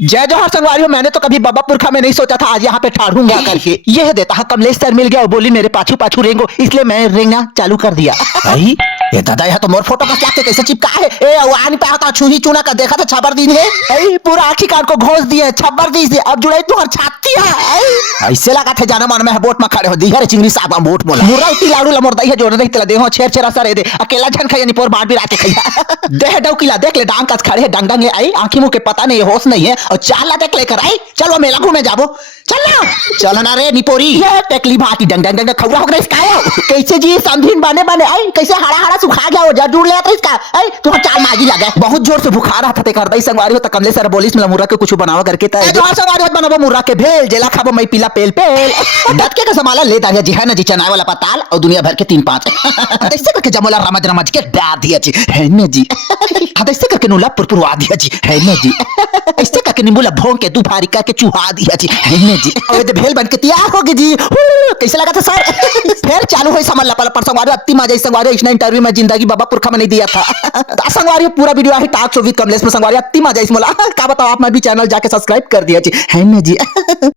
जय जोहर संगवारी हो। मैंने तो कभी बाबा पुरखा में नहीं सोचा था आज यहाँ पे ठाड़ूंगा करके। यह देता है कमलेश सर मिल गया और बोली मेरे पाछू पाछू रेंगो, इसलिए मैं रेंगना चालू कर दिया। भाई ये दादा यह तो मोर फोटो का क्या कैसे चिपका है? ए आनी पे आता छुही चुना का देखा था छबर दी है। ए पूरा आखी कान को घोंस दिए छबर दी से अब जुड़ाई तू हर छाती है। ऐसे लगा थे जाना मन में बोट में खड़े हो दी है चिंगड़ी साहब हम बोट मोला मुरा उती लाड़ू ला मोरदाई है जोड़ दे तला देहो छेर छेरा सरे दे अकेला झन खाया नि पोर बाड़ भी रात खैया देह डौकीला देख ले डांग कस खड़े है डंग डंग ले आई आंखी मुंह के पता नहीं होश नहीं है और चाल ला देख लेकर आई। चलो मेला घूमे जाबो चल ना रे निपोरी ये टेकली भाटी डंग डंग डंग खौरा हो गया इसका कैसे जी समझीन बने बने आई कैसे हरा हरा सुखा गया हो जा जुड़ ले तो इसका आई तू चाल मागी लगा बहुत जोर से बुखार आता ते कर दई संगवारी हो त कमले सर बोलिस में मुर्रा के कुछ बनावा करके त जो संगवारी हो बनाबो मुर्रा के भेल जेला खाबो मई पीला पेल पेल डट के संभाला ले दागा जी है ना जी चनाए वाला पताल और दुनिया भर के 3-5 ऐसे करके जमोला रमज रमज के डाल दिया जी है ने जी ऐसे करके नुला पुरपुरवा दिया जी है ने जी ऐसे करके निमुला भोंग के दुफारी करके चुहा दिया जी है ने जी और ये भेल बन के तैयार हो गई जी। कैसे लगा था सर? फिर चालू है समझ लपल पर संगवारी अति मजा संगवारी इसने इंटरव्यू में जिंदगी बाबा पुरखा में नहीं दिया था संगवारी पूरा वीडियो है टाक शो विद कमलेश में संगवारी अति मजा इस मोला का बताओ आप मैं भी चैनल जाके सब्सक्राइब कर दिया जी है ना जी।